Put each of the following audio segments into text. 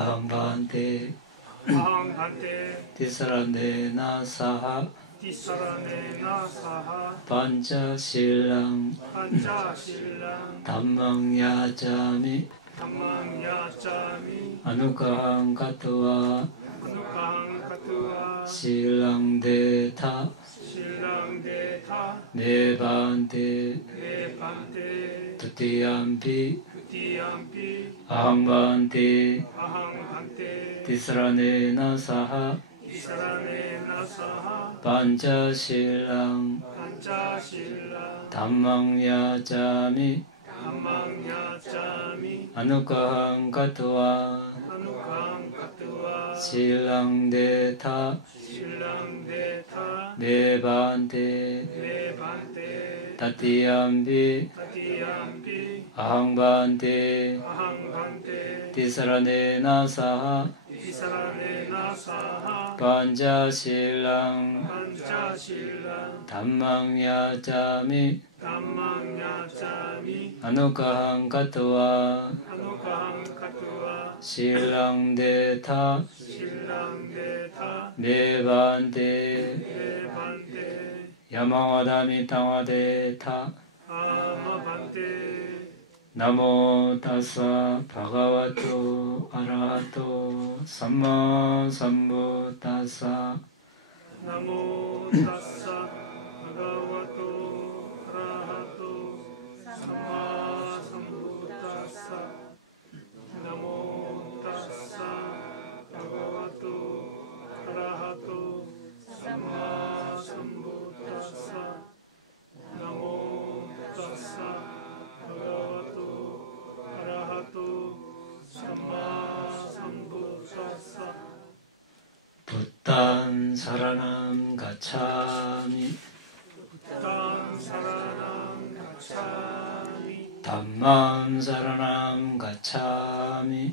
aham bhante tisarane saha pancha silang dhammang yacami anukahang katva silang detha me bhante tutiyampi aham bhante tisarane saha pancha silang dhammang yacami anukahang katva silang detha me bhante tatiyampi aham bhante tisarane saha pancha silang dhammang yacami anukahang katva silang detha me bhante yamavadami tamadetha namo tassa bhagavato arahato samma sambuddhassa namo tassa bhagavato arahato samma sambuddhassa namo tassa bhagavato arahato samma sambuddhassa namo tassa bhagavato arahato samma sambuddhassa Bhuttan saranam gacchami Dhammam saranam gacchami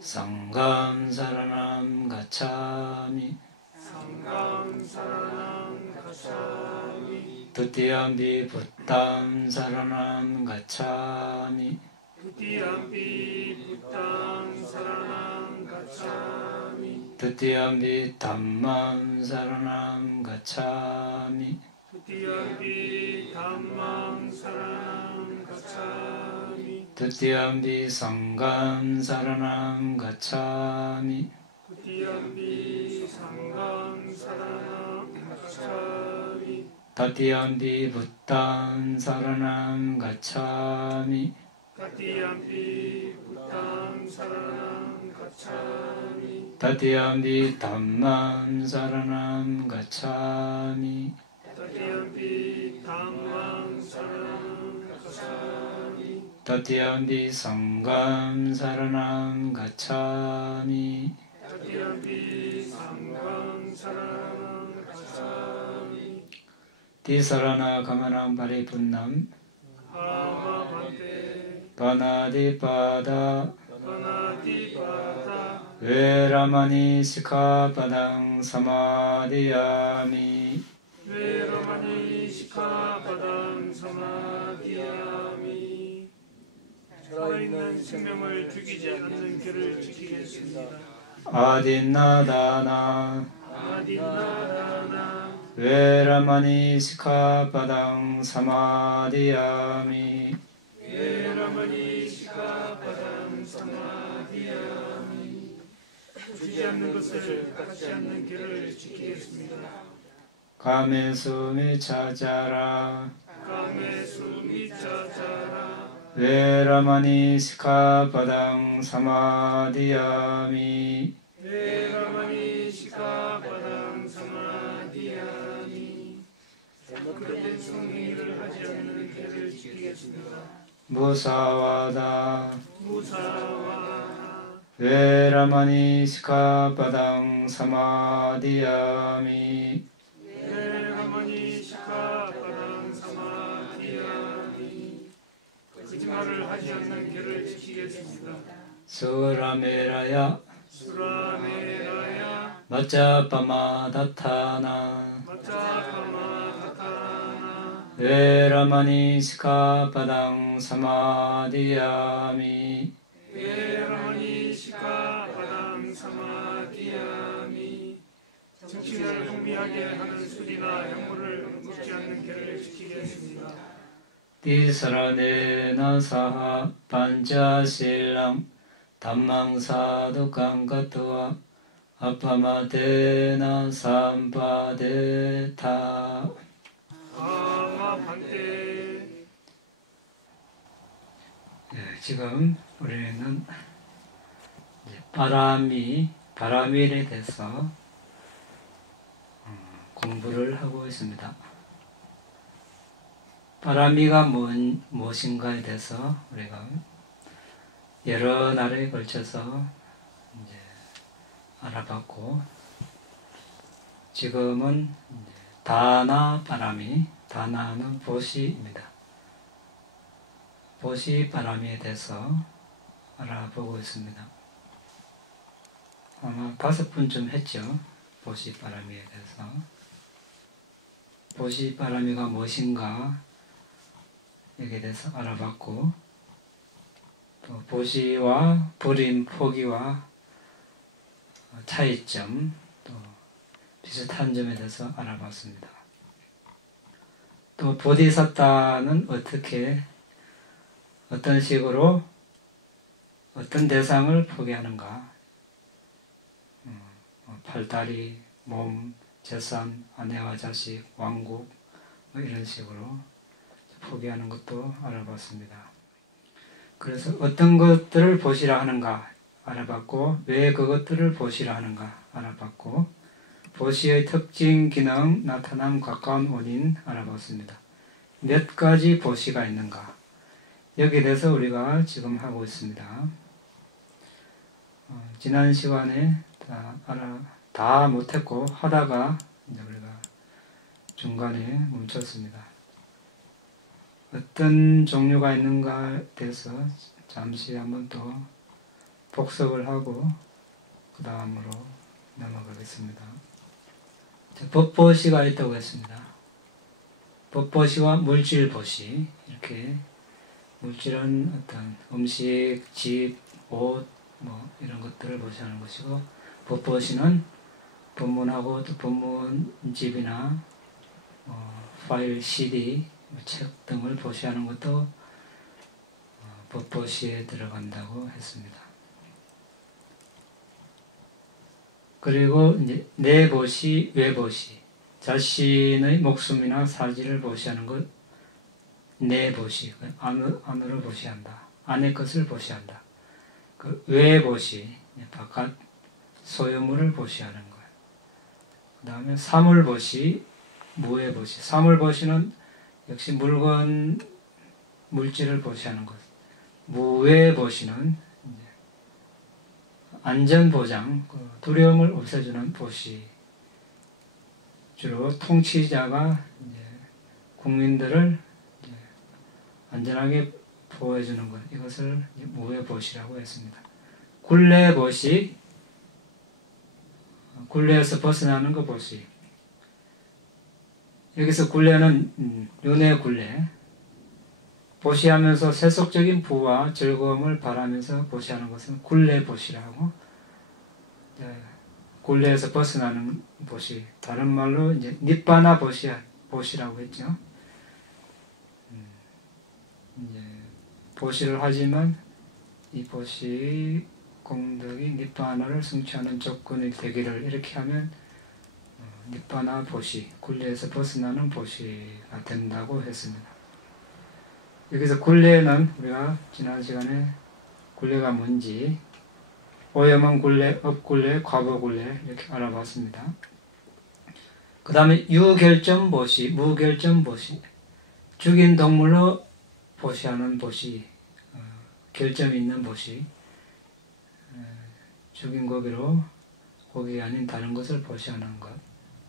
Sangham saranam gacchami Tutiyampi Bhuttam saranam gacchami Tutiyampi Dhammam saranam gacchami Tutiyampi Sangham saranam gacchami Tatiyampi Bhuttam saranam gacchami Tatiyampi Dhammam saranam gacchami Tatiyampi Sangham saranam gacchami Tisarana gamanam paripunnam Panadipada Veramani sikkhapadang samadhiyami 살아있는 생명을 죽이지 않는 길을 지키겠습니다. 아딘나다나 Veramani sikkhapadang samadhiyami 주지 않는 것을 갖지 않는 길을 지키겠습니다. 가메수 미차자라 Veramani sikkhapadang samadhiyami 그릇된 성행위를 하지 않는 길을 지키겠습니다. 무사와다 Veramani sikkhapadang samadhiyami 거짓말을 하지 않는 길을 지키겠습니다. 수라메라야 마짜빠마다타나 베라마니 시카파당 사마디야미 베라마니 시카바당 사마디야미. 정신을 흥미하게 하는 술이나 약물을 먹지 않는 결을 지키겠습니다. 디사라데나 사하 반자실랑 담망사두깡가토와 아파마데나 삼바데타. 아마 반대. 지금 우리는 이제 바람일에 대해서 공부를 하고 있습니다. 바람이가 무엇인가에 대해서 우리가 여러 날에 걸쳐서 이제 알아봤고, 지금은 이제 다나바람이, 다나는 보시입니다. 보시바람에 대해서 알아보고 있습니다. 아마 5분쯤 했죠. 보시바람에 대해서. 보시바람이가 무엇인가 여기에 대해서 알아봤고, 또 보시와 불임, 포기와 차이점, 또 비슷한 점에 대해서 알아봤습니다. 또 보디사타는 어떤 식으로 어떤 대상을 포기하는가, 팔다리, 몸, 재산, 아내와 자식, 왕국, 이런 식으로 포기하는 것도 알아봤습니다. 그래서 어떤 것들을 보시라 하는가 알아봤고, 왜 그것들을 보시라 하는가 알아봤고, 보시의 특징, 기능, 나타남, 가까운 원인 알아봤습니다. 몇 가지 보시가 있는가, 여기에 대해서 우리가 지금 하고 있습니다. 지난 시간에 다 못했고 하다가 이제 우리가 중간에 멈췄습니다. 어떤 종류가 있는가에 대해서 잠시 한번 또 복습을 하고 그 다음으로 넘어가겠습니다. 법보시가 있다고 했습니다. 법보시와 물질보시, 이렇게 물질은 어떤 음식, 집, 옷, 이런 것들을 보시하는 것이고, 법보시는 법문하고 또 법문집이나 파일, CD, 책 등을 보시하는 것도 법보시에 들어간다고 했습니다. 그리고 이제 내보시, 외보시, 자신의 목숨이나 사지를 보시하는 것, 내보시, 안으로 보시한다. 안의 것을 보시한다. 그 외보시, 바깥 소유물을 보시하는 거예요. 그 다음에 사물보시, 무외보시. 사물보시는 역시 물건, 물질을 보시하는 것. 무외보시는 안전보장, 두려움을 없애주는 보시. 주로 통치자가 국민들을 안전하게 보호해주는 것, 이것을 무외보시라고 했습니다. 굴레보시, 굴레에서 벗어나는 것 보시. 여기서 굴레는 윤회 굴레, 보시하면서 세속적인 부와 즐거움을 바라면서 보시하는 것은 굴레보시라고, 굴레에서 벗어나는 보시, 다른 말로 이제 니빠나 보시라고 했죠. 이제 보시를 하지만 이 보시 공덕이 니빠나를 성취하는 조건이 되기를, 이렇게 하면 니빠나 보시, 굴레에서 벗어나는 보시가 된다고 했습니다. 여기서 굴레는 우리가 지난 시간에 굴레가 뭔지, 오염한 굴레, 업굴레, 과보굴레 이렇게 알아봤습니다. 그 다음에 유결점 보시, 무결점 보시, 죽인 동물로 보시하는 보시, 결점이 있는 보시, 죽인 고기로 고기가 아닌 다른 것을 보시하는 것,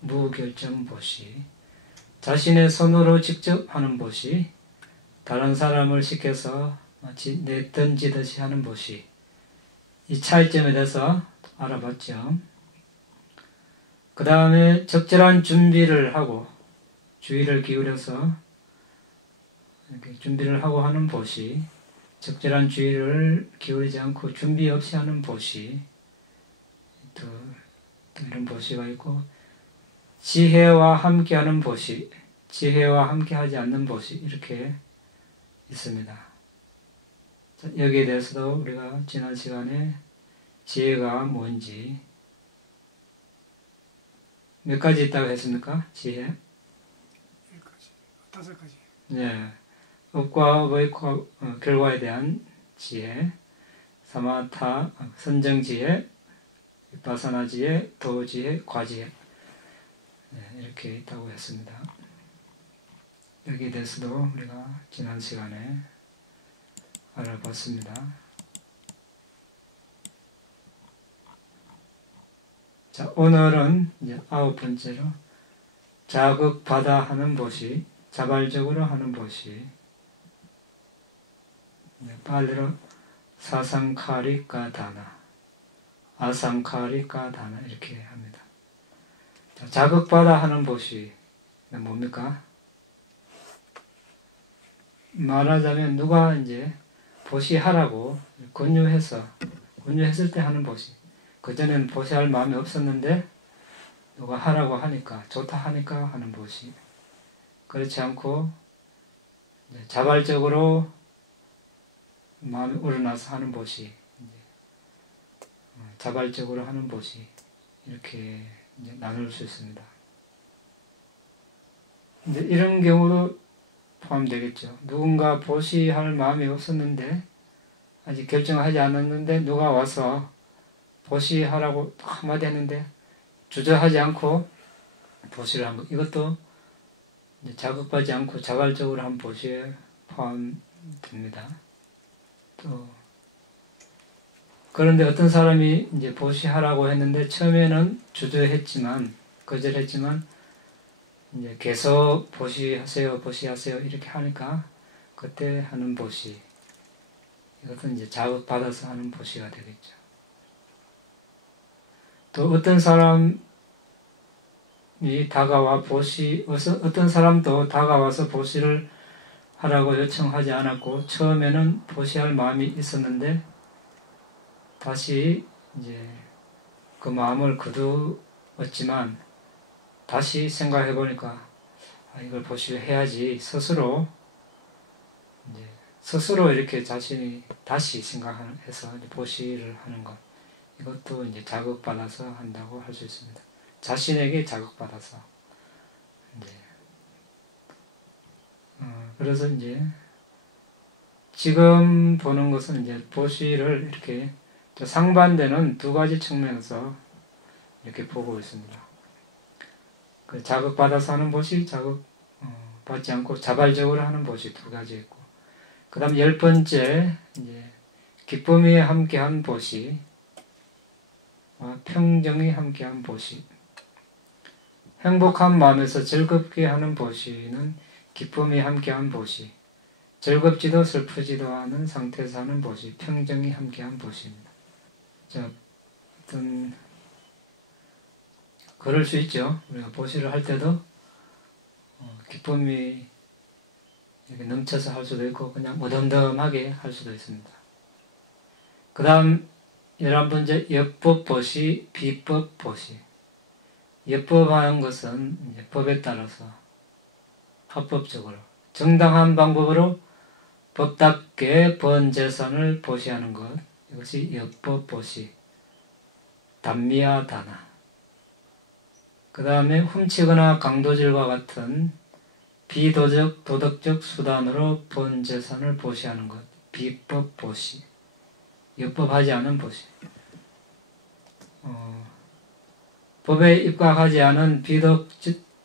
무결점 보시, 자신의 손으로 직접 하는 보시, 다른 사람을 시켜서 마치 내던지듯이 하는 보시, 이 차이점에 대해서 알아봤죠. 그 다음에 적절한 준비를 하고 주의를 기울여서 이렇게 준비를 하고 하는 보시, 적절한 주의를 기울이지 않고 준비 없이 하는 보시, 또 이런 보시가 있고, 지혜와 함께하는 보시, 지혜와 함께하지 않는 보시, 이렇게 있습니다. 자, 여기에 대해서도 우리가 지난 시간에 지혜가 뭔지 몇 가지 있다고 했습니까? 지혜? 5가지. 네. 업과 결과에 대한 지혜, 사마타, 선정지혜, 바사나지혜, 도지혜, 과지혜, 네, 이렇게 있다고 했습니다. 여기에 대해서도 우리가 지난 시간에 알아봤습니다. 자, 오늘은 이제 9번째로 자극받아 하는 보시, 자발적으로 하는 보시, 빨리로 사상카리까 다나, 아상카리까 다나 이렇게 합니다. 자, 자극받아 하는 보시, 뭡니까? 말하자면 누가 이제 보시하라고 권유했을 때 하는 보시. 그전에는 보시할 마음이 없었는데 누가 하라고 하니까, 좋다 하니까 하는 보시. 그렇지 않고 자발적으로 마음이 우러나서 하는 보시, 자발적으로 하는 보시, 이렇게 이제 나눌 수 있습니다. 이제 이런 경우도 포함되겠죠. 누군가 보시할 마음이 없었는데, 아직 결정하지 않았는데 누가 와서 보시하라고 한마디 했는데 주저하지 않고 보시를 한 것, 이것도 자극받지 않고 자발적으로 한 보시에 포함됩니다. 또 그런데 어떤 사람이 이제 보시하라고 했는데 처음에는 주저했지만, 거절했지만 이제 계속 보시하세요 이렇게 하니까 그때 하는 보시, 이것은 이제 자극받아서 하는 보시가 되겠죠. 또 어떤 사람이 다가와 어떤 사람도 다가와서 보시를 하라고 요청하지 않았고 처음에는 보시할 마음이 있었는데 다시 이제 그 마음을 거두었지만 다시 생각해 보니까 이걸 보시를 해야지 스스로 이렇게 자신이 다시 생각해서 보시를 하는 것, 이것도 이제 자극받아서 한다고 할 수 있습니다. 자신에게 자극받아서. 그래서 이제 지금 보는 것은 이제 보시를 이렇게 상반되는 두 가지 측면에서 이렇게 보고 있습니다. 그 자극받아서 하는 보시, 자극받지 않고 자발적으로 하는 보시 두 가지 있고, 그 다음 10번째, 이제 기쁨이 함께한 보시, 평정이 함께한 보시. 행복한 마음에서 즐겁게 하는 보시는 기쁨이 함께한 보시, 즐겁지도 슬프지도 않은 상태에서 하는 보시, 평정이 함께한 보시입니다. 자, 그럴 수 있죠. 우리가 보시를 할 때도 기쁨이 이렇게 넘쳐서 할 수도 있고 그냥 무덤덤하게 할 수도 있습니다. 그 다음 11번째, 엽법 보시, 비법 보시. 엽법하는 것은 이제 법에 따라서 합법적으로 정당한 방법으로 법답게 번 재산을 보시하는 것, 이것이 엽법 보시, 단미야 다나. 그 다음에 훔치거나 강도질과 같은 도덕적 수단으로 번 재산을 보시하는 것, 비법 보시, 엽법하지 않은 보시. 법에 입각하지 않은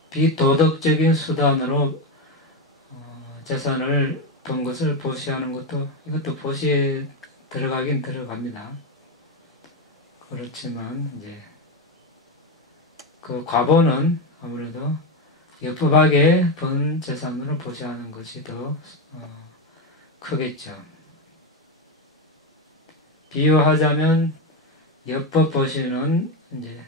비도덕적인 수단으로 재산을 번 것을 보시하는 것도, 이것도 보시에 들어가긴 들어갑니다. 그렇지만 이제 그 과보는 아무래도 엽법하게 번 재산으로 보시하는 것이 더 크겠죠. 비유하자면 엽법 보시는 이제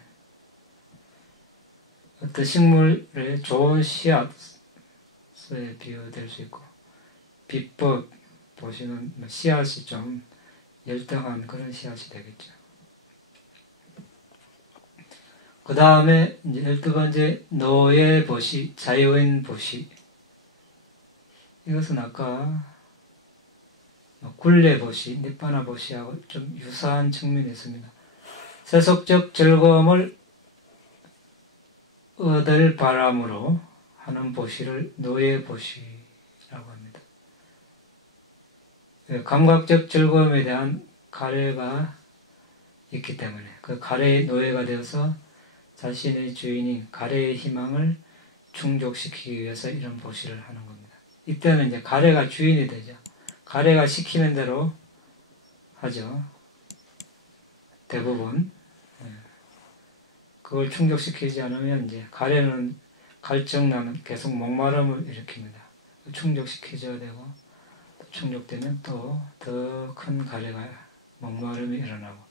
어떤 식물의 좋은 씨앗에 비유될 수 있고, 비법 보시는 씨앗이 좀 열등한 그런 씨앗이 되겠죠. 그 다음에 이제 12번째 노예보시, 자유인보시. 이것은 아까 굴레보시, 니빠나보시하고 좀 유사한 측면이 있습니다. 세속적 즐거움을 얻을 바람으로 하는 보시를 노예보시라고 합니다. 감각적 즐거움에 대한 가래가 있기 때문에 그 가래의 노예가 되어서 자신의 주인인 가래의 희망을 충족시키기 위해서 이런 보시를 하는 겁니다. 이때는 이제 가래가 주인이 되죠. 가래가 시키는 대로 하죠. 대부분. 그걸 충족시키지 않으면 이제 가래는 갈증나는 계속 목마름을 일으킵니다. 충족시켜줘야 되고 충족되면 또 더 큰 가래가 목마름이 일어나고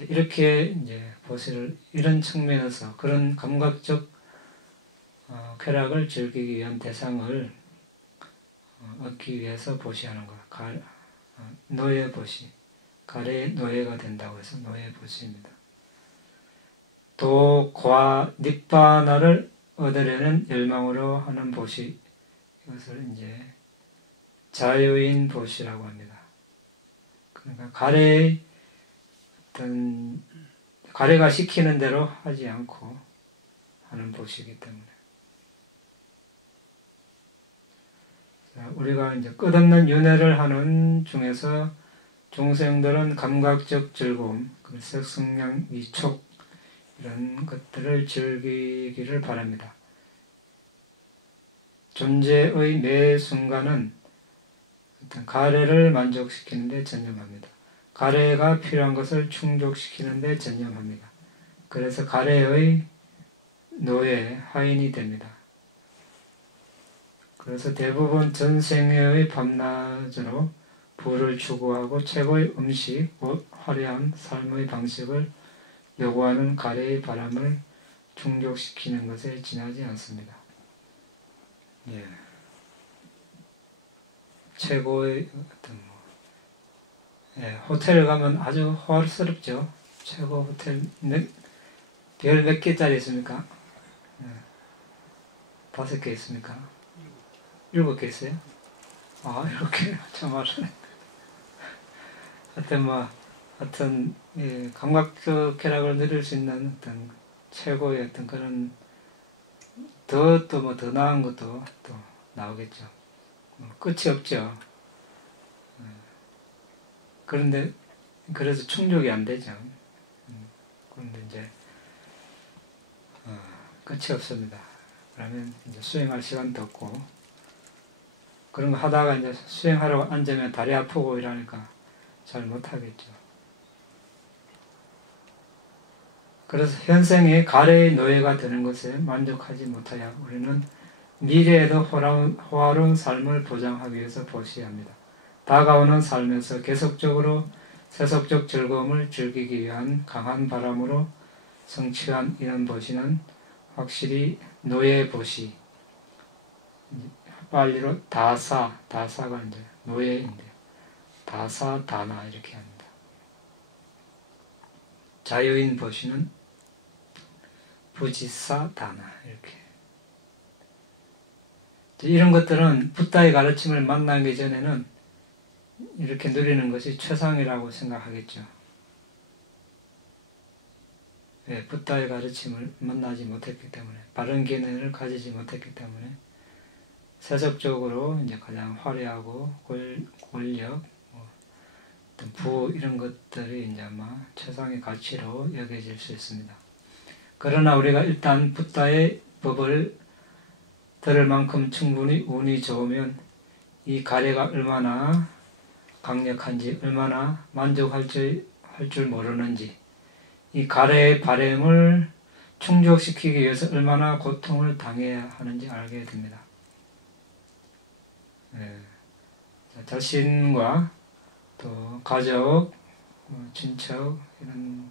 이렇게 이제 보시를 이런 측면에서 그런 감각적 쾌락을 즐기기 위한 대상을 얻기 위해서 보시하는 것. 노예 보시. 가래의 노예가 된다고 해서 노예 보시입니다. 도, 과, 니빠나를 얻으려는 열망으로 하는 보시. 이것을 이제 자유인 보시라고 합니다. 그러니까 가래의 어떤 가래가 시키는 대로 하지 않고 하는 보시이기 때문에 우리가 이제 끝없는 윤회를 하는 중에서 중생들은 감각적 즐거움, 색성량, 위촉 이런 것들을 즐기기를 바랍니다. 존재의 매 순간은 어떤 가래를 만족시키는 데 전념합니다. 가래가 필요한 것을 충족시키는 데 전념합니다. 그래서 가래의 노예, 하인이 됩니다. 그래서 대부분 전 생애의 밤낮으로 부를 추구하고 최고의 음식, 옷, 화려한 삶의 방식을 요구하는 가래의 바람을 충족시키는 것에 지나지 않습니다. 예. 최고의 어떤 호텔 가면 아주 호화스럽죠. 최고 호텔 별 몇 개짜리 있습니까? 5개 있습니까? 7개 있어요? 7개 정말. 하여튼 감각적 쾌락을 누릴 수 있는 어떤 최고의 어떤 그런 더 나은 것도 또 나오겠죠. 끝이 없죠. 그런데 그래서 충족이 안 되죠. 그런데 이제 끝이 없습니다. 그러면 이제 수행할 시간도 없고 그런 거 하다가 이제 수행하러 앉으면 다리 아프고 이러니까 잘 못하겠죠. 그래서 현생에 가래의 노예가 되는 것에 만족하지 못하여 우리는 미래에도 호화로운 삶을 보장하기 위해서 보시합니다. 다가오는 삶에서 계속적으로 세속적 즐거움을 즐기기 위한 강한 바람으로 성취한 이런 보시는 확실히 노예 보시, 빨리로 다사가 이제 노예인데 다사다나 이렇게 합니다. 자유인 보시는 부지사다나 이렇게. 이런 것들은 붓다의 가르침을 만나기 전에는 이렇게 누리는 것이 최상이라고 생각하겠죠. 왜? 붓다의 가르침을 만나지 못했기 때문에, 바른 견해를 가지지 못했기 때문에 세속적으로 이제 가장 화려하고 권력, 어떤 부 이런 것들이 이제 아마 최상의 가치로 여겨질 수 있습니다. 그러나 우리가 일단 붓다의 법을 들을 만큼 충분히 운이 좋으면 이 가래가 얼마나 강력한지, 얼마나 만족할 줄 모르는지, 이 가래의 바램을 충족시키기 위해서 얼마나 고통을 당해야 하는지 알게 됩니다. 자신과 또 가족, 친척 이런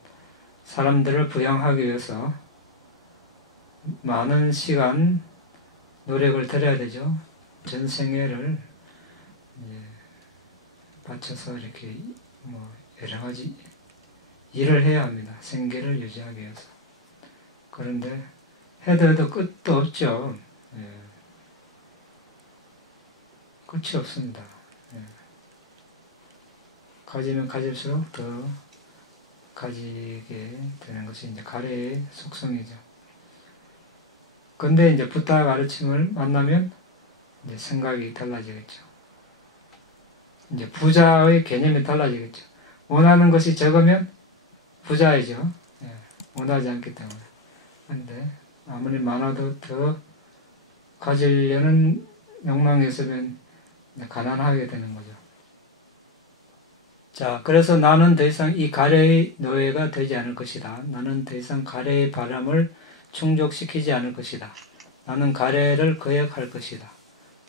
사람들을 부양하기 위해서 많은 시간 노력을 들여야 되죠. 전생애를 바쳐서 이렇게 뭐 여러 가지 일을 해야 합니다. 생계를 유지하기 위해서. 그런데 해도 끝도 없죠. 예. 끝이 없습니다. 예. 가지면 가질수록 더 가지게 되는 것이 이제 가래의 속성이죠. 근데 이제 부타 가르침을 만나면 이제 생각이 달라지겠죠. 이제 부자의 개념이 달라지겠죠. 원하는 것이 적으면 부자이죠. 예. 원하지 않기 때문에. 근데 아무리 많아도 더 가지려는 욕망이 있으면 가난하게 되는 거죠. 자, 그래서 나는 더 이상 이 가래의 노예가 되지 않을 것이다. 나는 더 이상 가래의 바람을 충족시키지 않을 것이다. 나는 가래를 거역할 것이다.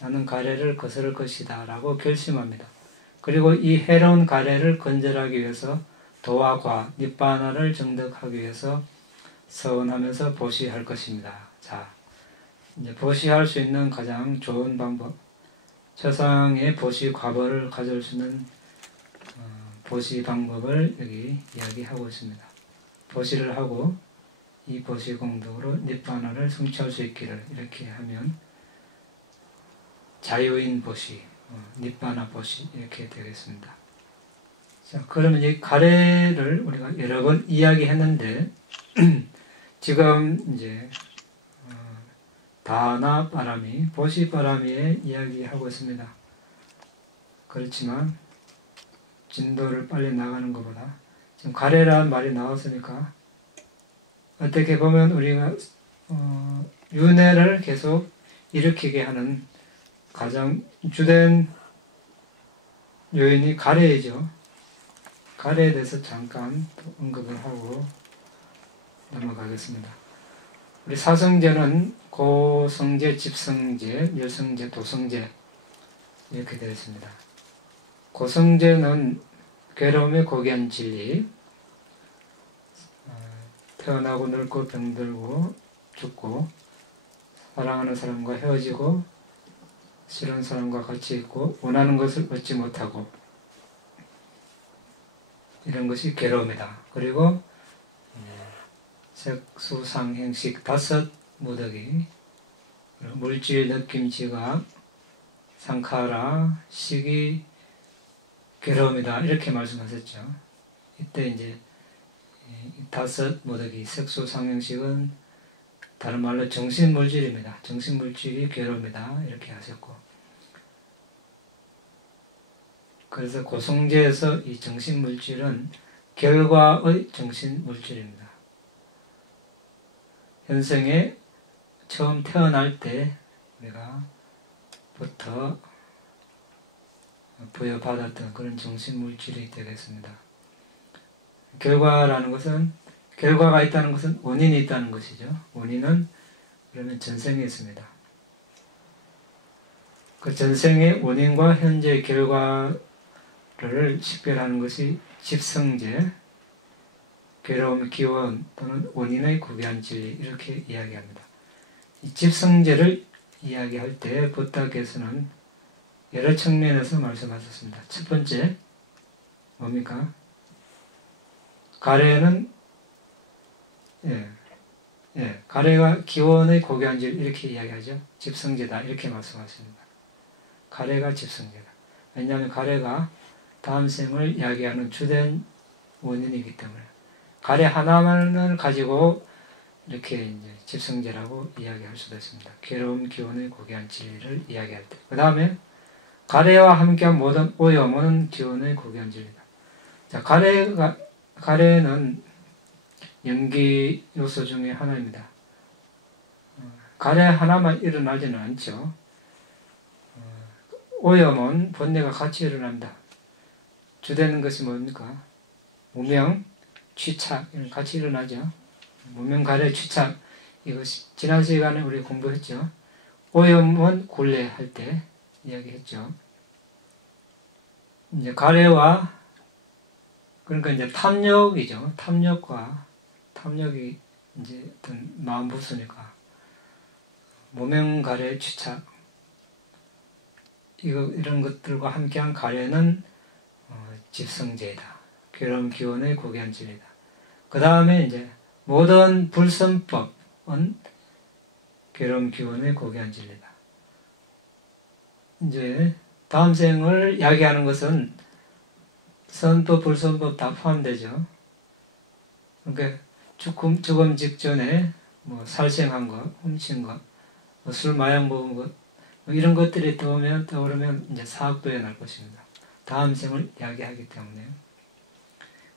나는 가래를 거스를 것이다. 라고 결심합니다. 그리고 이 해로운 가래를 건절하기 위해서 도와 과, 니바나를 정득하기 위해서 서원하면서 보시할 것입니다. 자, 이제 보시할 수 있는 가장 좋은 방법, 세상의 보시 과보를 가져올 수 있는 보시 방법을 여기 이야기하고 있습니다. 보시를 하고 이 보시 공덕으로 니바나를 성취할 수 있기를 이렇게 하면 자유인 보시, 니바나 보시 이렇게 되겠습니다. 자, 그러면 이 가래를 우리가 여러 번 이야기했는데 지금 이제 다나 바람이, 보시 바람이에 이야기하고 있습니다. 그렇지만 진도를 빨리 나가는 것보다 지금 가래라는 말이 나왔으니까 어떻게 보면 우리가 윤회를 계속 일으키게 하는 가장 주된 요인이 가래이죠. 가래에 대해서 잠깐 언급을 하고 넘어가겠습니다. 우리 사성제는 고성제, 집성제, 열성제, 도성제 이렇게 되어 있습니다. 고성제는 괴로움의 고귀한 진리, 태어나고 늙고 병들고 죽고 사랑하는 사람과 헤어지고 싫은 사람과 같이 있고 원하는 것을 얻지 못하고 이런 것이 괴로움이다. 그리고 색수상행식 다섯 무더기, 물질, 느낌, 지각, 상카라, 시기, 괴로움이다. 이렇게 말씀하셨죠. 이때 이제 다섯 무더기, 색수상행식은 다른 말로 정신물질입니다. 정신물질이 괴로움이다. 이렇게 하셨고. 그래서 고성제에서 이 정신물질은 결과의 정신물질입니다. 현생에 처음 태어날 때 우리가 부터 부여받았던 그런 정신물질이 되겠습니다. 결과라는 것은, 결과가 있다는 것은 원인이 있다는 것이죠. 원인은 그러면 전생에 있습니다. 그 전생의 원인과 현재의 결과를 식별하는 것이 집성제, 괴로움, 기원 또는 원인의 구비한 진리 이렇게 이야기합니다. 이 집성제를 이야기할 때 부탁께서는 여러 측면에서 말씀하셨습니다. 첫 번째 뭡니까? 가래는 가래가 기원의 고귀한 진리 이렇게 이야기하죠. 집성제다 이렇게 말씀하십니다. 가래가 집성제다. 왜냐하면 가래가 다음 생을 이야기하는 주된 원인이기 때문에 가래 하나만을 가지고 이렇게 이제 집성제라고 이야기할 수도 있습니다. 괴로움, 기원의 고귀한 진리를 이야기할 때. 그 다음에 가래와 함께한 모든 오염은 기원의 고귀한 진리다. 자, 가래는 연기 요소 중에 하나입니다. 가래 하나만 일어나지는 않죠. 오염은 번뇌가 같이 일어납니다. 주되는 것이 뭡니까? 무명, 취착 같이 일어나죠. 무명, 가래, 취착 이것이 지난 시간에 우리 공부했죠. 오염은 굴레 할 때 이야기했죠. 이제 가래와 그러니까 이제 탐욕이죠. 탐욕이 이제 어떤 마음 부수니까 무명, 가래, 취착 이런 것들과 함께한 가래는 집성제이다. 괴로움 기원의 고귀한 진리다. 그 다음에 이제 모든 불선법은 괴로움 기원의 고귀한 진리다. 이제 다음 생을 이야기하는 것은 선법, 불선법 다 포함되죠. 그러니까 죽음 직전에 뭐 살생한 것, 훔친 것, 뭐 술, 마약 먹은 것, 뭐 이런 것들이 떠오르면 이제 사학도에 날 것입니다. 다음 생을 이야기하기 때문에.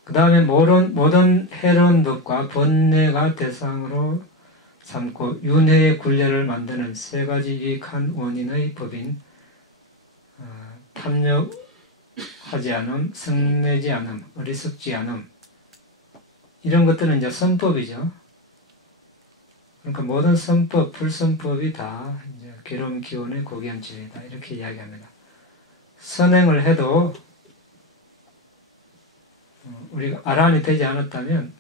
그 다음에 모든 해로운 법과 번뇌가 대상으로 삼고 윤회의 굴레를 만드는 세 가지 유익한 원인의 법인 탐욕하지 않음, 성내지 않음, 어리석지 않음, 이런 것들은 이제 선법이죠. 그러니까 모든 선법, 불선법이 다 이제 괴로움 기원의 고귀한 진리다. 이렇게 이야기합니다. 선행을 해도 우리가 아란이 되지 않았다면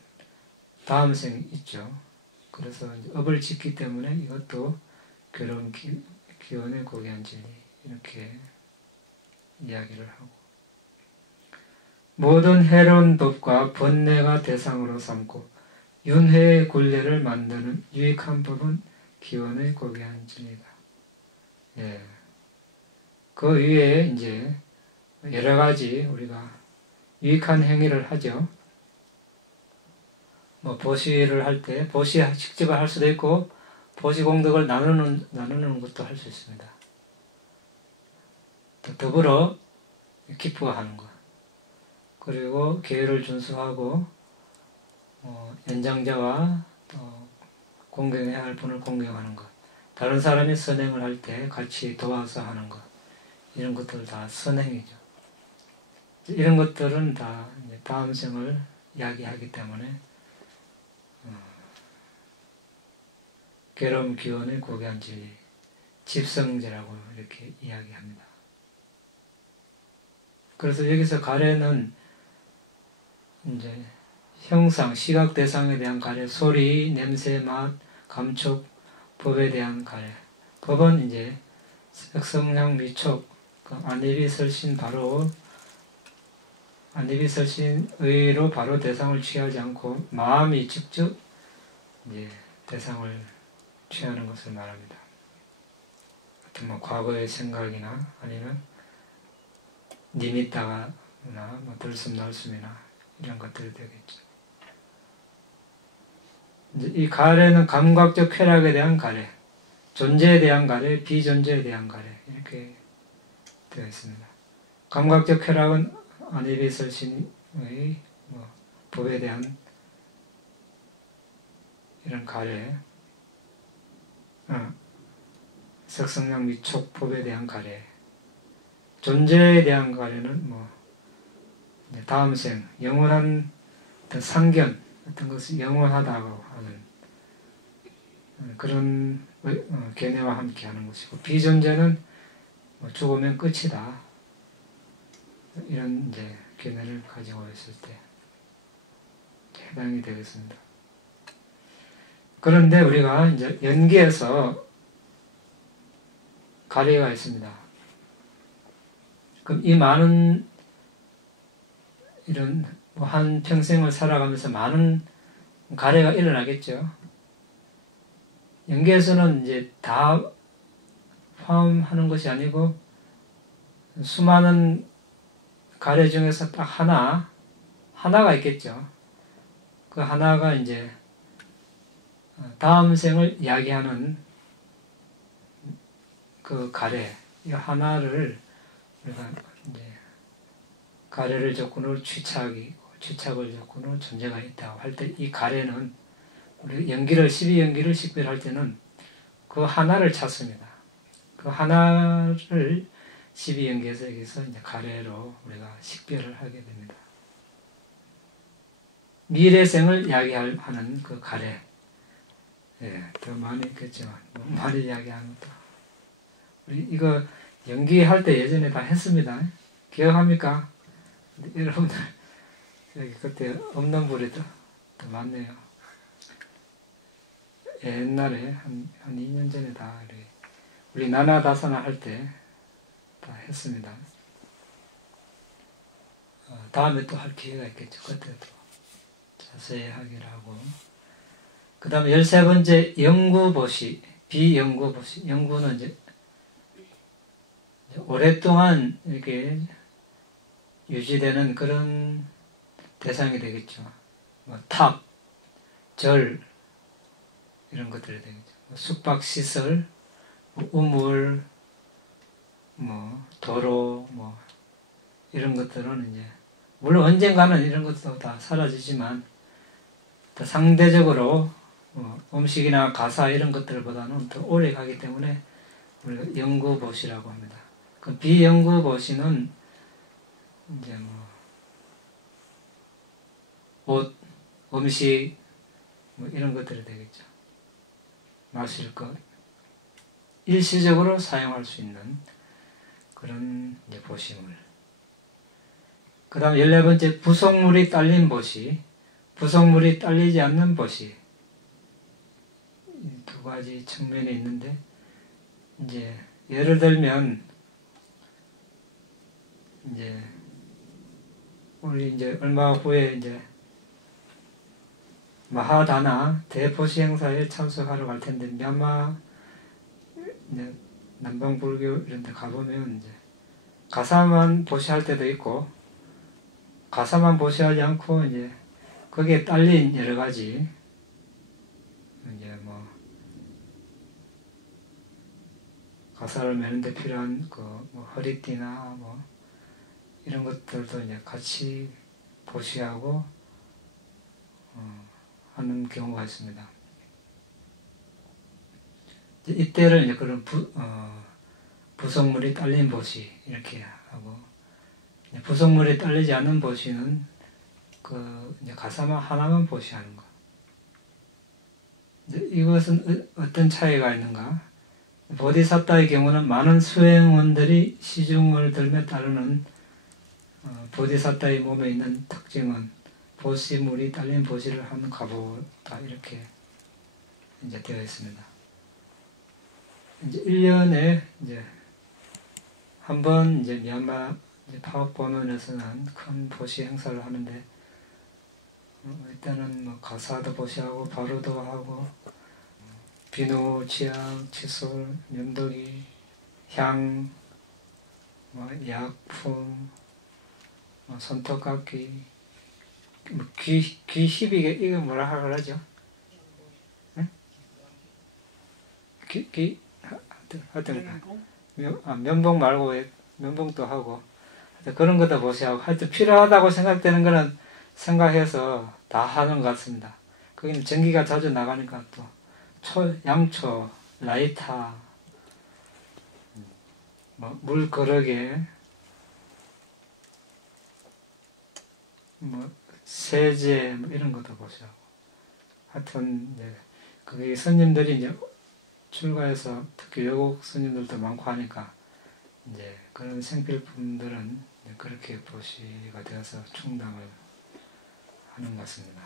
다음 생이 있죠. 그래서 이제 업을 짓기 때문에 이것도 괴로움 기원의 고귀한 진리 이렇게 이야기를 하고 모든 해로운 법과 번뇌가 대상으로 삼고 윤회의 굴레를 만드는 유익한 법은 기원의 고귀한 진리다. 예. 그 위에 이제 여러 가지 우리가 유익한 행위를 하죠. 뭐 보시를 할 때 보시 직접 할 수도 있고 보시 공덕을 나누는 것도 할 수 있습니다. 또 더불어 기뻐하는 것. 그리고 계율을 준수하고 연장자와 또 공경해야 할 분을 공경하는 것. 다른 사람이 선행을 할 때 같이 도와서 하는 것. 이런 것들 다 선행이죠. 이런 것들은 다 다음 생을 이야기하기 때문에 괴로움 기원의 고귀한 진리, 집성제라고 이렇게 이야기합니다. 그래서 여기서 가래는 이제 형상, 시각 대상에 대한 가래, 소리, 냄새, 맛, 감촉, 법에 대한 가래. 법은 이제 색성향 미촉, 안입이 설신 바로 안입이 설신의로 바로 대상을 취하지 않고 마음이 직접 이제 대상을 취하는 것을 말합니다. 어떤 뭐 과거의 생각이나 아니면 니미따가나 뭐 들숨 날숨이나 이런 것들이 되겠죠. 이제 이 가래는 감각적 쾌락에 대한 가래, 존재에 대한 가래, 비존재에 대한 가래 이렇게 되어 있습니다. 감각적 쾌락은 안입이 설신의 뭐 법에 대한 이런 가래, 색성량 미촉 법에 대한 가래, 존재에 대한 가래는 뭐 다음 생 영원한 어떤 상견 어떤 것이 영원하다고 하는 그런 견해와 함께 하는 것이고 비존재는 뭐 죽으면 끝이다 이런 이제 견해를 가지고 있을 때 해당이 되겠습니다. 그런데 우리가 이제 연기에서 가래가 있습니다. 그럼 이 많은 이런 한 평생을 살아가면서 많은 가래가 일어나겠죠. 연기에서는 이제 다 포함하는 것이 아니고 수많은 가래 중에서 딱 하나가 있겠죠. 그 하나가 이제 다음 생을 이야기하는 그 가래, 이 하나를 우리가 이제 가래를 조건으로 취착을 조건으로 존재가 있다고 할 때 이 가래는 우리 12연기를 식별할 때는 그 하나를 찾습니다. 그 하나를 12연기에서 여기서 이제 가래로 우리가 식별을 하게 됩니다. 미래생을 이야기하는 그 가래, 예, 더 많이 있겠지만 많이 이야기하는 것도 우리 이거 연기할 때 예전에 다 했습니다. 기억합니까? 여러분들 여기 그때 없는 분이 더 많네요. 옛날에 한 2년 전에 다 우리 나나다사나 할 때 다 했습니다. 다음에 또 할 기회가 있겠죠. 그때도 자세히 하기를 하고. 그 다음에 13번째 연구보시, 비연구보시. 연구는 이제 오랫동안 이렇게 유지되는 그런 대상이 되겠죠. 뭐 탑, 절 이런 것들이 되겠죠. 숙박시설, 우물, 뭐 도로, 뭐 이런 것들은 이제 물론 언젠가는 이런 것도 다 사라지지만 상대적으로 음식이나 가사 이런 것들보다는 더 오래 가기 때문에 우리가 연구보시라고 합니다. 그 비연구보시는 이제 뭐 옷, 음식 뭐 이런 것들이 되겠죠. 마실 것, 일시적으로 사용할 수 있는 그런 이제 보시물. 그 다음 14번째 부속물이 딸린 보시, 부속물이 딸리지 않는 보시. 두 가지 측면이 있는데, 이제 예를 들면 이제 우리 이제 얼마 후에 이제 마하다나 대보시 행사에 참석하러 갈 텐데, 미얀마 이제 남방불교 이런 데 가보면 이제 가사만 보시할 때도 있고, 가사만 보시하지 않고 이제 거기에 딸린 여러 가지 이제 뭐 가사를 매는데 필요한 뭐 허리띠나 뭐 이런 것들도 이제 같이 보시하고 하는 경우가 있습니다. 이때를 이제 그런 부속물이 딸린 보시 이렇게 하고, 부속물이 딸리지 않는 보시는 이제 가사만 하나만 보시하는 것. 이것은 어떤 차이가 있는가? 보디사타의 경우는 많은 수행원들이 시중을 들며 따르는 보디사타의 몸에 있는 특징은 보시물이 딸린 보시를 하는 가보다 이렇게 이제 되어 있습니다. 이제 1년에 이제 한 번 이제 미얀마 파업본원에서는 큰 보시 행사를 하는데, 이때는 뭐 가사도 보시하고 바로도 하고 비누, 치약, 칫솔, 면도기, 향, 뭐 약품, 뭐 손톱깎이, 뭐 귀 희비게 이거 뭐라 그러죠? 네? 하여튼 면봉 말고 면봉도 하고 그런 것도 보시하고 하여튼 필요하다고 생각되는 거는 생각해서 다 하는 것 같습니다. 거기는 전기가 자주 나가니까 또 양초, 라이터, 뭐 물거르개, 뭐 세제 뭐 이런 것도 보시하고 하여튼 이제 거기 스님들이 이제 출가해서 특히 외국 스님들도 많고 하니까 이제 그런 생필품들은 이제 그렇게 보시가 되어서 충당을 하는 것 같습니다.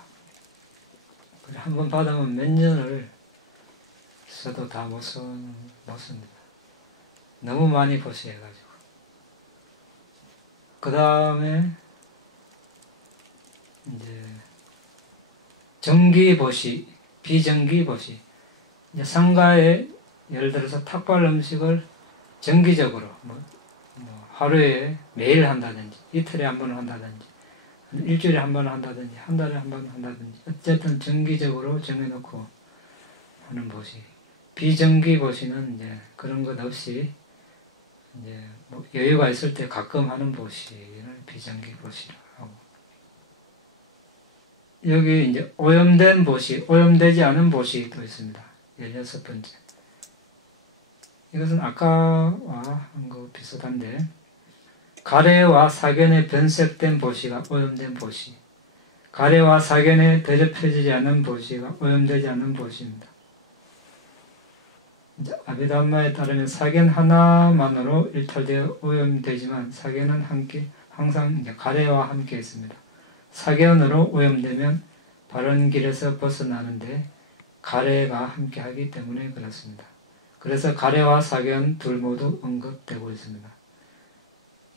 한번 받으면 몇 년을 써도 다 못 씁니다. 너무 많이 보시해가지고. 그 다음에 이제 정기보시, 비정기보시. 이제 상가에 예를 들어서 탁발 음식을 정기적으로 뭐 하루에 매일 한다든지 이틀에 한 번 한다든지 일주일에 한 번 한다든지 한 달에 한 번 한다든지 어쨌든 정기적으로 정해놓고 하는 보시. 비정기 보시는 이제 그런 것 없이 이제 뭐 여유가 있을 때 가끔 하는 보시를 비정기 보시라고 하고, 여기 이제 오염된 보시, 오염되지 않은 보시도 있습니다. 16번째. 이것은 아까와 한 거 비슷한데, 가래와 사견에 변색된 보시가 오염된 보시, 가래와 사견에 대접해지지 않은 보시가 오염되지 않은 보시입니다. 아비담마에 따르면 사견 하나만으로 일탈되어 오염되지만 사견은 항상 이제 가래와 함께 있습니다. 사견으로 오염되면 바른 길에서 벗어나는데 가래가 함께 하기 때문에 그렇습니다. 그래서 가래와 사견 둘 모두 언급되고 있습니다.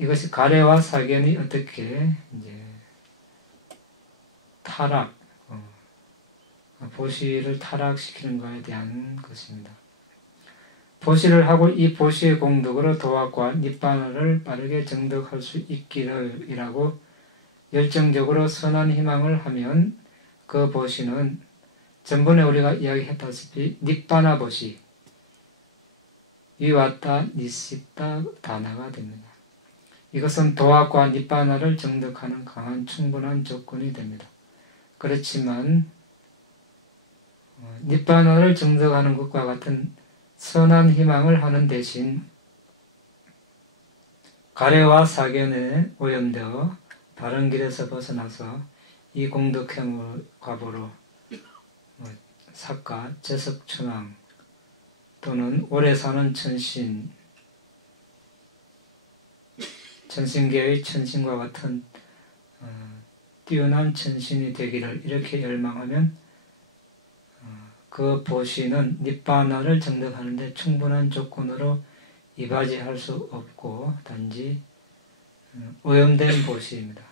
이것이 가래와 사견이 어떻게 이제 타락, 보시를 타락시키는 것에 대한 것입니다. 보시를 하고 이 보시의 공덕으로 도학과 니빠나를 빠르게 정득할 수 있기를 이라고 열정적으로 선한 희망을 하면 그 보시는 전번에 우리가 이야기했다시피 니빠나 보시, 위왔다 니시다 다나가 됩니다. 이것은 도학과 니빠나를 정득하는 강한 충분한 조건이 됩니다. 그렇지만 니빠나를 정득하는 것과 같은 선한 희망을 하는 대신 가래와 사견에 오염되어 바른 길에서 벗어나서 이 공덕행을 과보로 사가, 재석천왕 또는 오래 사는 천신계의 천신과 같은 뛰어난 천신이 되기를 이렇게 열망하면 그 보시는 니빠나를 정득하는 데 충분한 조건으로 이바지할 수 없고 단지 오염된 보시입니다.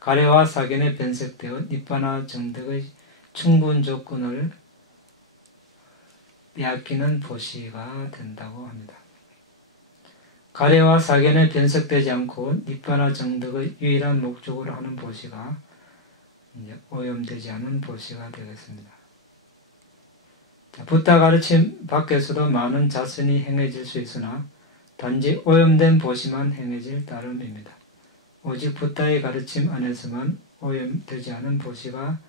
가래와 사견에 변색되어 니빠나 정득의 충분 조건을 빼앗기는 보시가 된다고 합니다. 가래와 사견에 변색되지 않고 니빠나 정득의 유일한 목적으로 하는 보시가 이제 오염되지 않은 보시가 되겠습니다. 붓다 가르침 밖에서도 많은 자선이 행해질 수 있으나 단지 오염된 보시만 행해질 따름입니다. 오직 붓다의 가르침 안에서만 오염되지 않은 보시가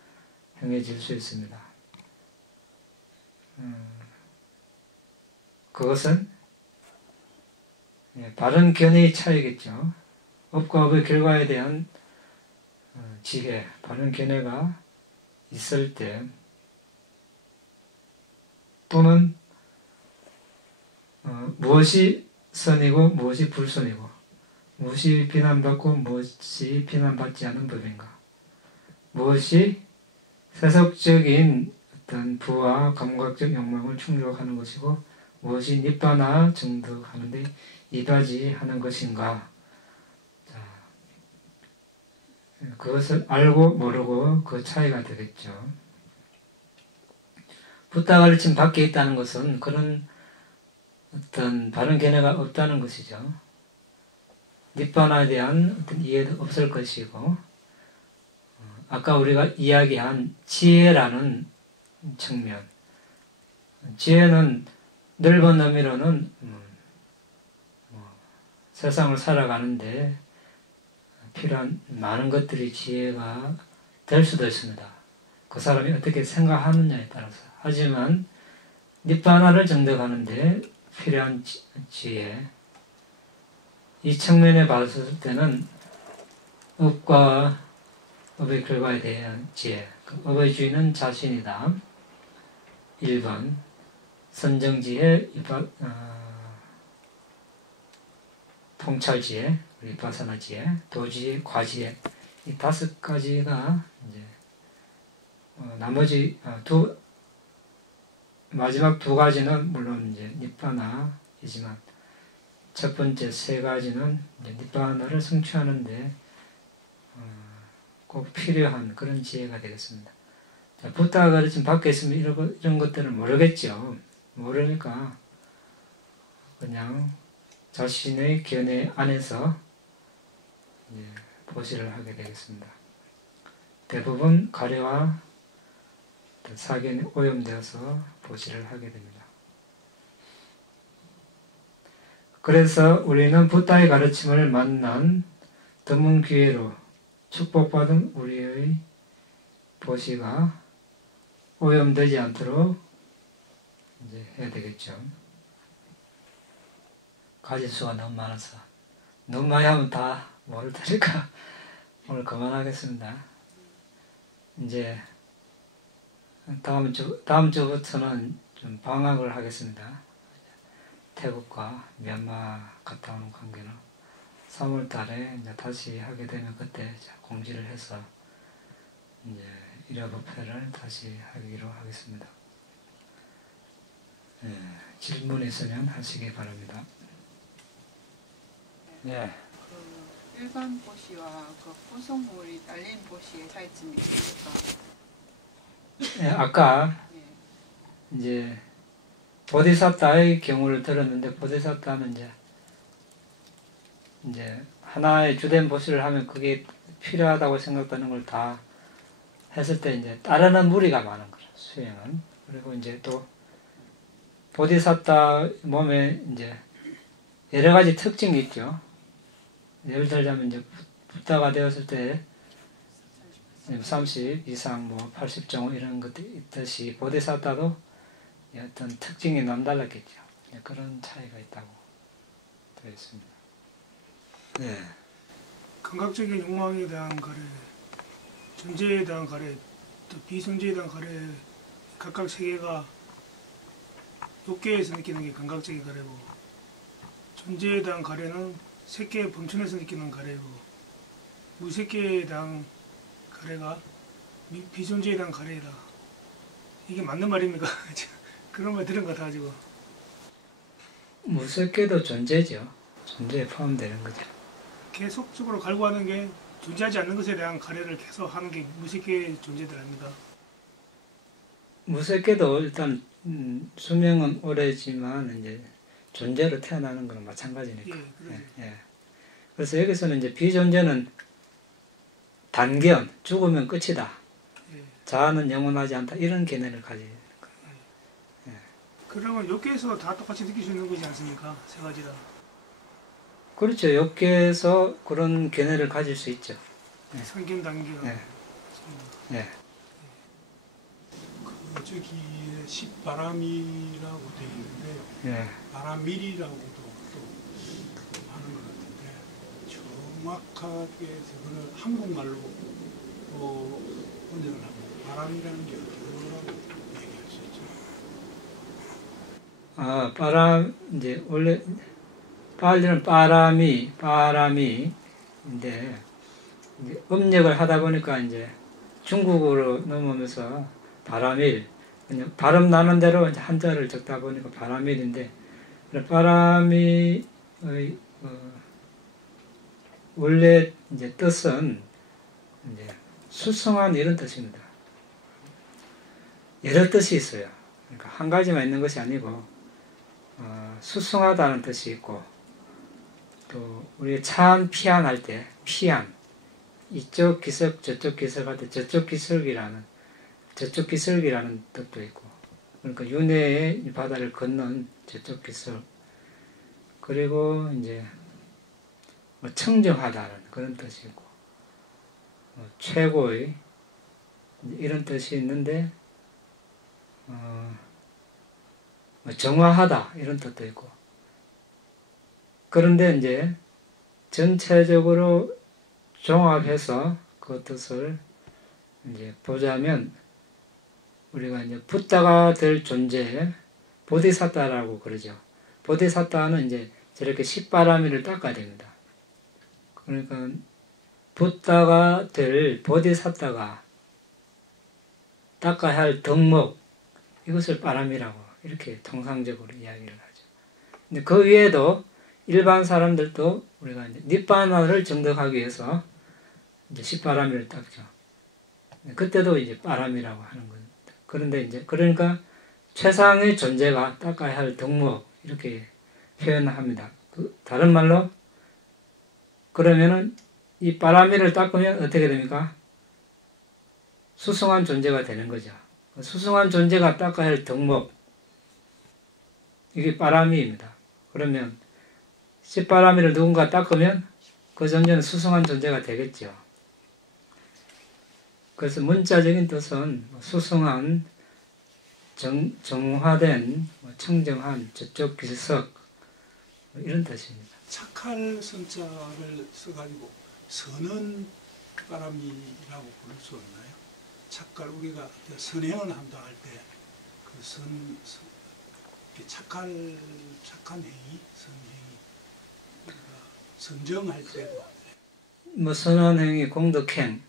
행해질 수 있습니다. 그것은 바른 견해의 차이겠죠. 업과 업의 결과에 대한 지혜, 바른 견해가 있을 때 또는 무엇이 선이고 무엇이 불선이고 무엇이 비난받고 무엇이 비난받지 않은 법인가, 무엇이 세속적인 어떤 부와 감각적 욕망을 충족하는 것이고 무엇이 니빠나 정득하는 데 이바지하는 것인가. 그것을 알고 모르고 그 차이가 되겠죠. 붓다 가르침 밖에 있다는 것은 그런 어떤 바른 견해가 없다는 것이죠. 니빠나에 대한 어떤 이해도 없을 것이고, 아까 우리가 이야기한 지혜라는 측면, 지혜는 넓은 의미로는 세상을 살아가는데 필요한 많은 것들이 지혜가 될 수도 있습니다. 그 사람이 어떻게 생각하느냐에 따라서. 하지만 니빠나를 정득하는데 필요한 지혜, 이 측면에 봤을 때는 업과 업의 결과에 대한 지혜, 업의 주인은 자신이다. 1번 선정지혜, 통찰지혜, 위파사나지혜, 도지혜, 과지혜, 이 5가지가 이제 나머지 마지막 2가지는 물론 이제 니빠나이지만 첫 번째 3가지는 이제 니빠나를 성취하는데 꼭 필요한 그런 지혜가 되겠습니다. 자, 붓다 가르침 밖에 있으면 이런 것들을 모르겠죠. 모르니까 그냥 자신의 견해 안에서 보시를 하게 되겠습니다. 대부분 가래와 사견이 오염되어서 보시를 하게 됩니다. 그래서 우리는 붓다의 가르침을 만난 드문 기회로 축복받은 우리의 보시가 오염되지 않도록 이제 해야 되겠죠. 가지수가 너무 많아서 너무 많이 하면 다 모를 테니까 오늘 그만하겠습니다. 이제 다음 주부터는 좀 방학을 하겠습니다. 태국과 미얀마 갔다 오는 관계는 3월 달에 이제 다시 하게 되면 그때 공지를 해서 이제 1화 법회를 다시 하기로 하겠습니다. 질문 있으면 하시기 바랍니다. 예. 그 일반 보시와 그 구성물이 딸린 보시의 차이점이 있습니까? 예, 아까 예. 이제 보디사타의 경우를 들었는데 보디사타는 이제 하나의 주된 보시를 하면 그게 필요하다고 생각되는 걸 다 했을 때 이제 따르는 무리가 많은 거죠. 수행은. 그리고 이제 또 보디사타 몸에 이제 여러 가지 특징이 있죠. 예를 들자면 이제 부다가 되었을 때 30 이상 뭐 80종 이런 것들이 있듯이 보디사타도 어떤 특징이 남달랐겠죠. 그런 차이가 있다고 되어 있습니다. 네. 감각적인 욕망에 대한 가래, 존재에 대한 가래, 또 비존재에 대한 가래, 각각 세계가 욕계에서 느끼는 게 감각적인 가래고, 존재에 대한 가래는 색계의 범천에서 느끼는 가래고, 무색계에 대한 가래가 비존재에 대한 가래이다. 이게 맞는 말입니까? 그런 말 들은 것 같아가지고. 무색계도 존재죠. 존재에 포함되는 거죠. 계속적으로 갈구하는 게 존재하지 않는 것에 대한 가래를 계속 하는 게 무색계의 존재들 아닙니까? 무색계도 일단 수명은 오래지만 이제 존재로 태어나는 거랑 마찬가지니까. 예, 그러죠. 예. 그래서 여기서는 이제 비존재는 단견, 죽으면 끝이다. 예. 자아는 영원하지 않다. 이런 개념을 가지는 거예요. 그러면 욕계에서 다 똑같이 느낄 수 있는 거지 않습니까? 세 가지 다. 그렇죠. 욕계에서 그런 견해를 가질 수 있죠. 네. 상견, 단견. 네. 네. 그 저기에 십바람이라고 되어 있는데요. 네. 바람밀이라고도 또 하는 것 같은데 정확하게 저거는 한국말로 번역을 하면 바람이라는 게 어떠라고 얘기할 수 있죠. 아, 바람, 이제 원래 빨리는 바람이인데 이제 음력을 하다 보니까 이제 중국어로 넘어오면서 바람일, 그냥 발음 나는 대로 이제 한자를 적다 보니까 바람일인데, 바람이의 원래 이제 뜻은 이제 수성한 이런 뜻입니다. 여러 뜻이 있어요. 그러니까 한 가지만 있는 것이 아니고 수승하다는 뜻이 있고, 또 우리 차안 피안할 때 피안, 이쪽 기석 저쪽 기석할 때 저쪽 기석이라는 뜻도 있고, 그러니까 윤회의 바다를 건넌 저쪽 기석, 그리고 이제 뭐 청정하다는 그런 뜻이 있고, 최고의 이런 뜻이 있는데, 정화하다 이런 뜻도 있고. 그런데 이제 전체적으로 종합해서 그 뜻을 이제 보자면, 우리가 이제 붓다가 될 존재, 보디사타라고 그러죠. 보디사타는 이제 저렇게 십바라미를 닦아야 됩니다. 그러니까 붓다가 될 보디사타가 닦아야 할 덕목, 이것을 바람이라고 이렇게 통상적으로 이야기를 하죠. 근데 그 위에도 일반 사람들도 우리가 이제 니바나를 정득하기 위해서 이제 십바라미를 닦죠. 그때도 이제 바람이라고 하는 겁니다. 그런데 이제 그러니까 최상의 존재가 닦아야 할 덕목, 이렇게 표현합니다. 다른 말로 그러면은 이 바람이를 닦으면 어떻게 됩니까? 수승한 존재가 되는 거죠. 수승한 존재가 닦아야 할 덕목, 이게 바람이입니다. 그러면 십바라미를 누군가 닦으면 그 존재는 수승한 존재가 되겠죠. 그래서 문자적인 뜻은 수승한, 정화된, 청정한, 저쪽 기석, 이런 뜻입니다. 착할 선자를 써가지고 선은 바람이라고 부를 수 없나요? 착할, 우리가 선행을 한다 할 때 그 착한 행위, 선행위, 우리가 선정할 때도 뭐 선한 행위, 공덕행,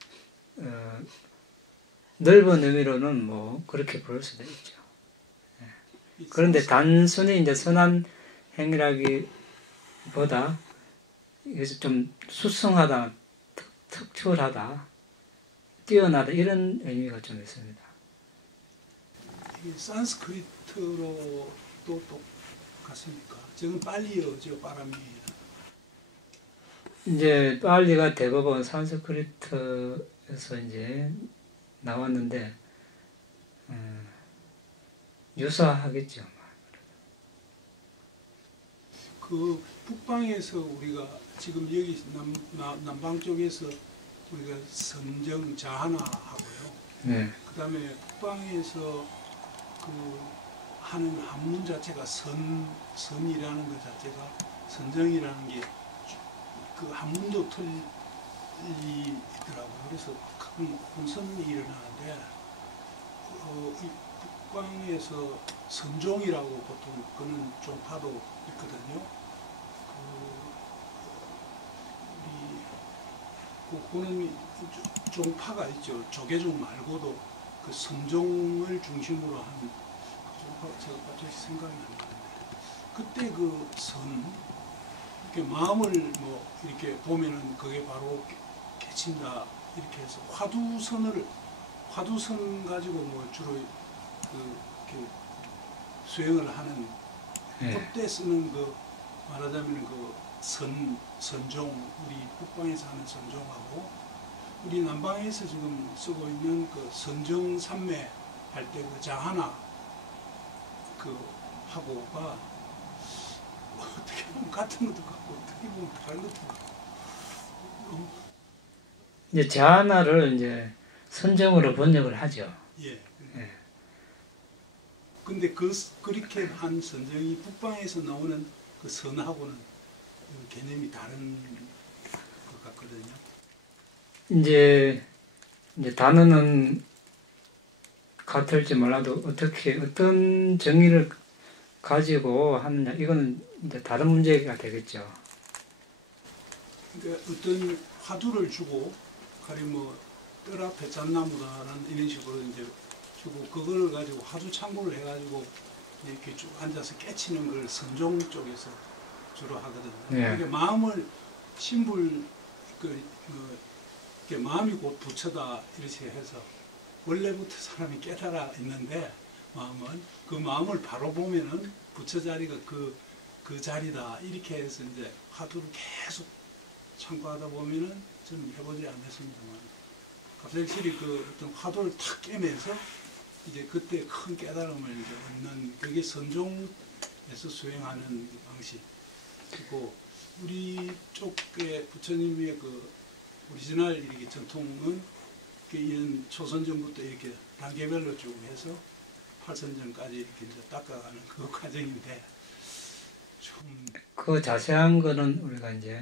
넓은 의미로는 뭐 그렇게 부를 수도 있죠. 그런데 단순히 이제 선한 행위라기보다 그래서 좀 수승하다, 특출하다, 뛰어나다 이런 의미가 좀 있습니다. 이게 산스크리트로 또 똑같습니까? 지금 빨리어죠, 바람이. 이제 빨리가 대법원 산스크리트에서 이제 나왔는데 유사하겠죠. 그 북방에서 우리가 지금 여기 남방 쪽에서 우리가 선정 자하나 하고요. 네. 그다음에 북방에서 그 하는 한문 자체가 선이라는 것 자체가 선정이라는 게 그 한문도 틀리더라고요. 그래서 큰 혼선이 일어나는데 이 북방에서 선종이라고 보통 그는 종파도 있거든요. 그는 종파가 있죠. 조계종 말고도 그 선종을 중심으로 하는 종파가 제가 갑자기 생각이 안 나는데 그때 그 선 이렇게 마음을 뭐 이렇게 보면은 그게 바로 깨친다 이렇게 해서 화두선 가지고 뭐 주로 이렇게 수행을 하는 그때 쓰는 그 말하자면 그 선종 우리 북방에서 하는 선종하고 우리 남방에서 지금 쓰고 있는 그 선정산매 할 때 그 자하나 그 하고가 어떻게 보면 같은 것도 같고 어떻게 보면 다른 것도 같고 이제 자하나를 이제 선정으로 번역을 하죠. 예. 예. 근데 그렇게 한 선정이 북방에서 나오는 그 선하고는 개념이 다른 것 같거든요. 이제 단어는 같을지 몰라도 어떤 정의를 가지고 하느냐 이거는 이제 다른 문제가 되겠죠. 그러니까 어떤 화두를 주고 가령 뭐 뜰 앞에 잣나무다라는 이런 식으로 이제 주고 그걸 가지고 화두 참고를 해가지고 이렇게 쭉 앉아서 깨치는 걸 선종 쪽에서 주로 하거든요. 네. 그러니까 마음을 신불 이렇게 마음이 곧 부처다 이렇게 해서 원래부터 사람이 깨달아 있는데 마음은 그 마음을 바로 보면은 부처 자리가 그 자리다 이렇게 해서 이제 화두를 계속 참고하다 보면은 저는 해보지 않았습니다만 갑자기 그 어떤 화두를 탁 깨면서 이제 그때 큰 깨달음을 이제 얻는 그게 선종에서 수행하는 방식이고 우리 쪽에 부처님의 그 오리지널 이렇게 전통은 이런 초선전부터 이렇게 단계별로 쭉 해서 팔선전까지 이렇게 이제 닦아가는 그 과정인데 좀 그 자세한 거는 우리가 이제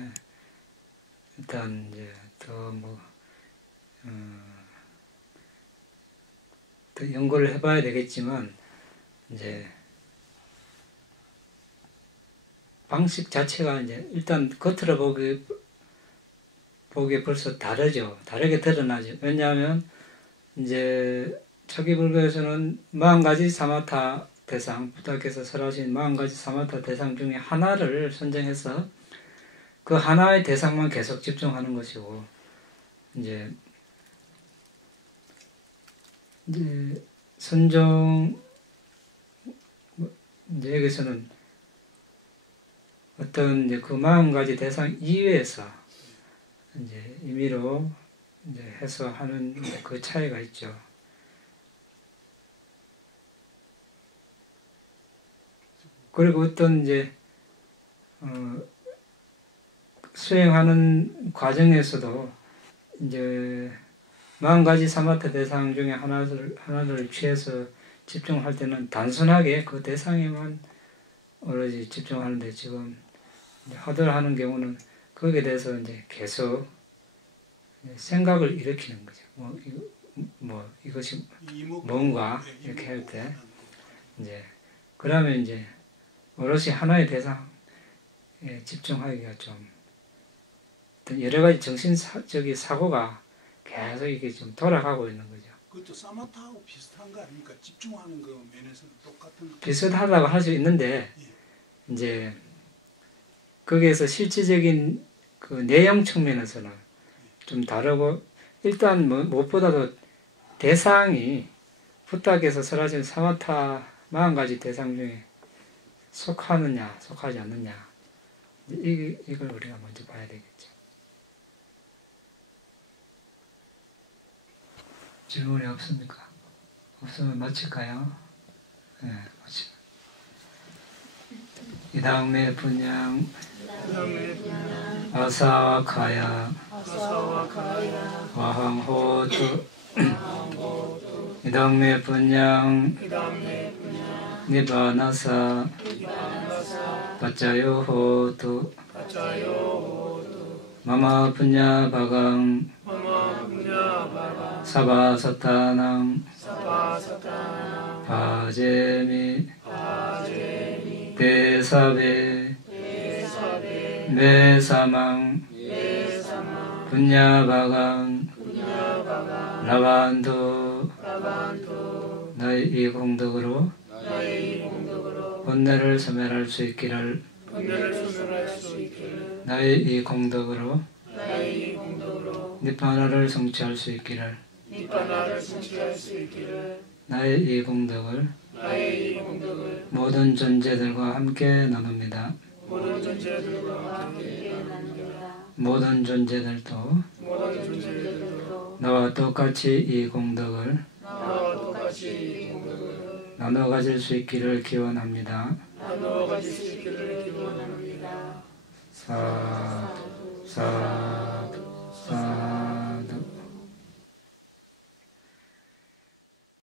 일단 이제 더 연구를 해봐야 되겠지만 이제 방식 자체가 이제 일단 겉으로 보기에 벌써 다르죠. 다르게 드러나죠. 왜냐하면 이제 초기 불교에서는 40가지 사마타 대상, 부처께서 설하신 40가지 사마타 대상 중에 하나를 선정해서 그 하나의 대상만 계속 집중하는 것이고 이제 선종 이제 여기서는 어떤 이제 그 40가지 대상 이외에서 이제 임의로 이제 해서 하는 그 차이가 있죠. 그리고 어떤 이제 수행하는 과정에서도 이제 40가지 사마타 대상 중에 하나를 취해서 집중할 때는 단순하게 그 대상에만 오로지 집중하는데 지금 화두를 하는 경우는 거기에 대해서 이제 계속 생각을 일으키는 거죠. 이것이 뭔가 이렇게 할 때 이제 그러면 이제 오롯이 하나의 대상에 집중하기가 좀 여러 가지 정신적인 사고가 계속 이게 좀 돌아가고 있는 거죠. 그것도 사마타하고 비슷한 거 아닙니까? 집중하는 거 면에서는 똑같은 거. 비슷하다고 할 수 있는데 이제 거기에서 실질적인 그 내용 측면에서는 좀 다르고 일단 무엇보다도 대상이 부탁에서 사라진 사마타 40가지 대상 중에 속하느냐 속하지 않느냐 이걸 우리가 먼저 봐야 되겠죠. 질문이 없습니까? 없으면 마칠까요? 네, 마치. 이 다음에 분양 아사와카야 와항호투 이 다음에 분양 니바나사 바짜요호투 마마 분야 바강 사바사타낭 바제미 대사베 메사망 분야바강 라반도 너희 이 공덕으로 번뇌를 소멸할 수 있기를 너희 이 공덕으로 니파나를 성취할 수 있기를 나의 이 공덕을 모든 존재들과 함께 나눕니다. 모든 존재들도 나와 똑같이 이 공덕을 나눠 가질 수 있기를 기원합니다. 사두